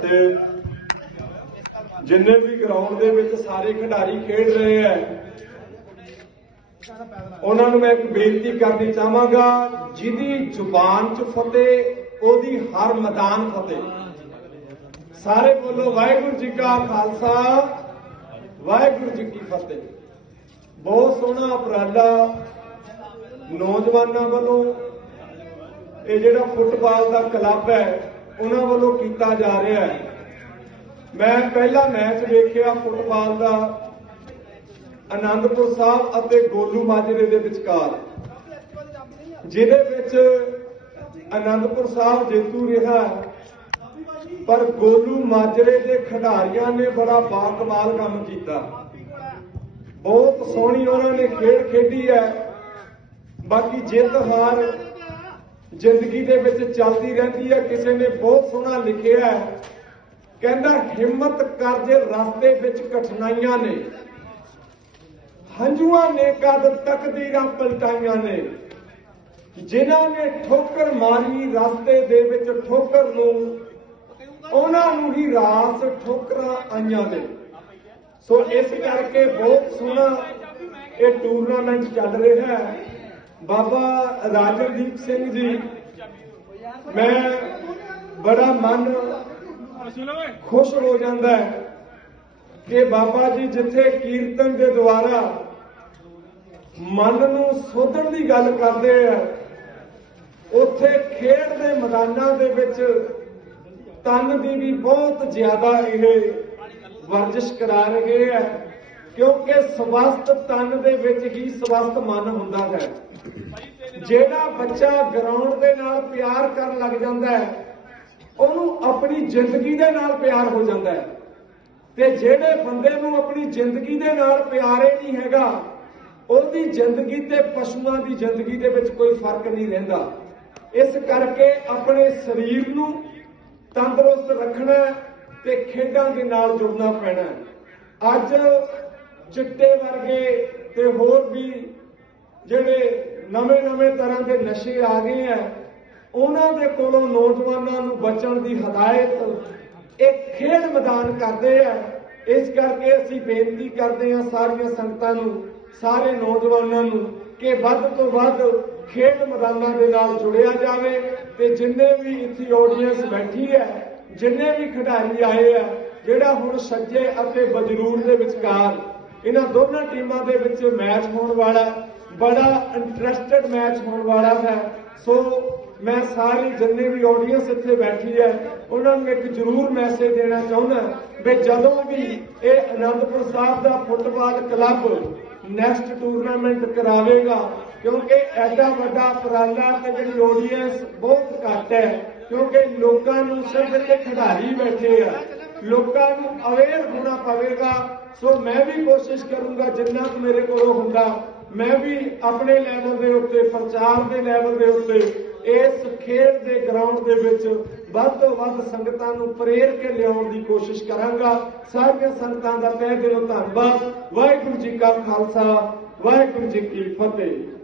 ਫਤਿਹ ਜਿੰਨੇ ਵੀ ਗਰਾਊਂਡ ਦੇ ਵਿੱਚ ਸਾਰੇ ਖਿਡਾਰੀ ਖੇਡ ਰਹੇ ਹੈ, ਉਹਨਾਂ ਨੂੰ ਮੈਂ ਇੱਕ ਬੇਨਤੀ ਕਰਨੀ ਚਾਹਾਂਗਾ, ਜਿਹਦੀ ਜ਼ੁਬਾਨ 'ਚ ਫਤਿਹ, ਉਹਦੀ ਹਰ ਮੈਦਾਨ ਫਤਿਹ। ਸਾਰੇ ਬੋਲੋ, ਵਾਹਿਗੁਰੂ ਜੀ ਕਾ ਖਾਲਸਾ, ਵਾਹਿਗੁਰੂ ਜੀ ਕੀ ਫਤਿਹ। ਬਹੁਤ ਸੋਹਣਾ ਉਪਰਾਲਾ ਨੌਜਵਾਨਾਂ ਵੱਲੋਂ। ਇਹ ਜਿਹੜਾ ਫੁੱਟਬਾਲ ਦਾ ਕਲੱਬ ਹੈ ਉਹਨਾਂ ਵੱਲੋਂ ਕੀਤਾ ਜਾ ਰਿਹਾ ਹੈ। ਮੈਂ ਪਹਿਲਾ ਮੈਚ ਵੇਖਿਆ ਫੁੱਟਬਾਲ ਦਾ ਆਨੰਦਪੁਰ ਸਾਹਿਬ ਅਤੇ ਗੋਲੂ ਮਾਜਰੇ ਦੇ ਵਿਚਕਾਰ। ਜਿਹਦੇ ਵਿੱਚ ਆਨੰਦਪੁਰ ਸਾਹਿਬ ਜੇਤੂ ਰਿਹਾ ਪਰ ਗੋਲੂ ਮਾਜਰੇ ਦੇ ਖਿਡਾਰੀਆਂ ਨੇ ਬੜਾ ਬਾਕਮਾਲ ਕੰਮ ਕੀਤਾ। ਬਹੁਤ ਸੋਹਣੀ ਉਹਨਾਂ ਨੇ ਖੇਡ ਖੇਡੀ ਹੈ। ਬਾਕੀ ਜਿੱਤ ਹਾਰ ਜ਼ਿੰਦਗੀ ਦੇ ਵਿੱਚ ਚੱਲਦੀ ਰਹਿੰਦੀ ਹੈ। ਕਿਸੇ ਨੇ ਬਹੁਤ ਸੋਹਣਾ ਲਿਖਿਆ ਕਹਿੰਦਾ, ਹਿੰਮਤ ਕਰ ਜੇ ਰਸਤੇ ਵਿੱਚ ਕਠਿਨਾਈਆਂ ਨੇ। ਹੰਝੂਆਂ ਨੇ ਕਦ ਤਕਦੀਰਾਂ ਪਲਟਾਈਆਂ ਨੇ। ਜਿਨ੍ਹਾਂ ਨੇ ਠੋਕਰ ਮਾਰੀ ਰਸਤੇ ਦੇ ਵਿੱਚ ਠੋਕਰ ਨੂੰ, ਉਹਨਾਂ ਨੂੰ ਹੀ ਰਾਸ ਠੋਕਰਾਂ ਆਈਆਂ ਨੇ। ਸੋ ਇਸ ਕਰਕੇ ਬਹੁਤ ਸੋਹਣਾ ਇਹ ਟੂਰਨਾਮੈਂਟ ਚੱਲ ਰਿਹਾ ਹੈ। ਬਾਬਾ ਰਾਜਵਦੀਪ ਸਿੰਘ ਜੀ। ਮੈਂ ਬੜਾ ਮਨ ਖੁਸ਼ ਹੋ ਜਾਂਦਾ ਹੈ ਕਿ ਬਾਬਾ ਜੀ ਜਿੱਥੇ ਕੀਰਤਨ ਦੇ ਦੁਆਰਾ ਮਨ ਨੂੰ ਸੋਧਣ ਦੀ ਗੱਲ ਕਰਦੇ ਆ, ਉੱਥੇ ਖੇਡ ਦੇ ਮੈਦਾਨਾਂ ਦੇ ਵਿੱਚ ਤਨ ਦੀ ਵੀ ਬਹੁਤ ਜ਼ਿਆਦਾ ਇਹ ਵਰਜਿਸ਼ ਕਰਾ ਰਹੇ ਹੈ। ਕਿਉਂਕਿ ਸਵਸਥ ਤਨ ਦੇ ਵਿੱਚ ਹੀ ਸਵਸਥ ਮਨ ਹੁੰਦਾ ਹੈ। ਜਿਹੜਾ ਬੱਚਾ ਗਰਾਊਂਡ ਦੇ ਨਾਲ ਪਿਆਰ ਕਰਨ ਲੱਗ ਜਾਂਦਾ ਹੈ, ਉਹਨੂੰ ਆਪਣੀ ਜ਼ਿੰਦਗੀ ਦੇ ਨਾਲ ਪਿਆਰ ਹੋ ਜਾਂਦਾ ਹੈ। ਤੇ ਜਿਹੜੇ ਬੰਦੇ ਨੂੰ ਆਪਣੀ ਜ਼ਿੰਦਗੀ ਦੇ ਨਾਲ ਪਿਆਰੇ ਨਹੀਂ ਹੈਗਾ, ਉਹਦੀ ਜ਼ਿੰਦਗੀ ਤੇ ਪਸ਼ੂਆਂ ਦੀ ਜ਼ਿੰਦਗੀ ਦੇ ਵਿੱਚ ਕੋਈ ਫ਼ਰਕ ਨਹੀਂ ਰਹਿੰਦਾ। ਇਸ ਕਰਕੇ ਆਪਣੇ ਸਰੀਰ ਨੂੰ ਤੰਦਰੁਸਤ ਰੱਖਣਾ ਤੇ ਖੇਡਾਂ ਦੇ ਨਾਲ ਜੁੜਨਾ ਪੈਣਾ ਅੱਜ ਚਿੱਟੇ ਵਰਗੇ ਤੇ ਹੋਰ ਵੀ ਜਿਹੜੇ ਨਵੇਂ-ਨਵੇਂ ਤਰ੍ਹਾਂ ਦੇ ਨਸ਼ੇ ਆ ਗਏ ਆ, ਉਹਨਾਂ ਦੇ ਕੋਲੋਂ ਨੌਜਵਾਨਾਂ ਨੂੰ ਬਚਣ ਦੀ ਹਦਾਇਤ ਇਹ ਖੇਡ ਮੈਦਾਨ ਕਰਦੇ ਆ। ਇਸ ਕਰਕੇ ਅਸੀਂ ਬੇਨਤੀ ਕਰਦੇ ਹਾਂ ਸਾਰੀਆਂ ਸੰਗਤਾਂ ਨੂੰ, ਸਾਰੇ ਨੌਜਵਾਨਾਂ ਨੂੰ ਕਿ ਵੱਧ ਤੋਂ ਵੱਧ ਖੇਡ ਮੈਦਾਨਾਂ ਦੇ ਨਾਲ ਜੁੜਿਆ ਜਾਵੇ ਤੇ ਜਿੰਨੇ ਵੀ ਇੱਥੇ ਆਡੀਅנס ਬੈਠੀ ਹੈ, ਜਿੰਨੇ ਵੀ ਖਿਡਾਰੀ ਆਏ ਆ, ਜਿਹੜਾ ਹੁਣ ਸੱਜੇ ਅਤੇ ਬਜਰੂਰ ਦੇ ਵਿਚਕਾਰ ਇਹਨਾਂ ਦੋਨਾਂ ਟੀਮਾਂ ਦੇ ਵਿੱਚ ਮੈਚ ਹੋਣ ਵਾਲਾ ਬੜਾ ਇੰਟਰਸਟਿਡ ਮੈਚ ਹੋਣ ਵਾਲਾ ਹੈ। ਸੋ ਮੈਂ ਸਾਰੀ ਜਿੰਨੇ ਵੀ ਆਡੀਅנס ਇੱਥੇ ਬੈਠੀ ਹੈ, ਉਹਨਾਂ ਨੂੰ ਇੱਕ ਜ਼ਰੂਰ ਮੈਸੇਜ ਦੇਣਾ ਚਾਹੁੰਦਾ ਵੀ ਜਦੋਂ ਵੀ ਇਹ ਅਨੰਦਪੁਰ ਸਾਹਿਬ ਦਾ ਫੁੱਟਬਾਲ ਕਲੱਬ ਨੈਕਸਟ ਟੂਰਨਾਮੈਂਟ ਕਰਾਵੇਗਾ, ਕਿਉਂਕਿ ਐਡਾ ਵੱਡਾ ਪ੍ਰਾਂਗਾ ਤੇ ਜਿਹੜੀ ਆਡੀਅנס ਬਹੁਤ ਘੱਟ ਹੈ, ਕਿਉਂਕਿ ਲੋਕਾਂ ਨੂੰ ਸਿਰਫ ਇੱਥੇ ਖਿਡਾਰੀ ਬੈਠੇ ਆ। ਲੋਕਾਂ ਨੂੰ ਅਵੇਅਰ ਹੋਣਾ ਪਵੇਗਾ ਸੋ ਮੈਂ ਵੀ ਕੋਸ਼ਿਸ਼ ਕਰੂੰਗਾ, ਜਿੰਨਾ ਕੁ ਮੇਰੇ ਕੋਲੋਂ ਹੁੰਦਾ, ਮੈਂ ਵੀ ਆਪਣੇ ਲੈਵਲ ਦੇ ਉੱਤੇ, ਪ੍ਰਚਾਰ ਦੇ ਲੈਵਲ ਦੇ ਉੱਤੇ, ਇਸ ਖੇਡ ਦੇ ਗਰਾਊਂਡ ਦੇ ਵਿੱਚ ਵੱਧ ਤੋਂ ਵੱਧ ਸੰਗਤਾਂ ਨੂੰ ਪ੍ਰੇਰ ਕੇ ਲਿਆਉਣ ਦੀ ਕੋਸ਼ਿਸ਼ ਕਰਾਂਗਾ। ਸਾਰੀਆਂ ਸੰਗਤਾਂ ਦਾ ਤਹਿ ਦਿਲੋਂ ਧੰਨਵਾਦ। ਵਾਹਿਗੁਰੂ ਜੀ ਕਾ ਖਾਲਸਾ, ਵਾਹਿਗੁਰੂ ਜੀ ਕੀ ਫਤਿਹ।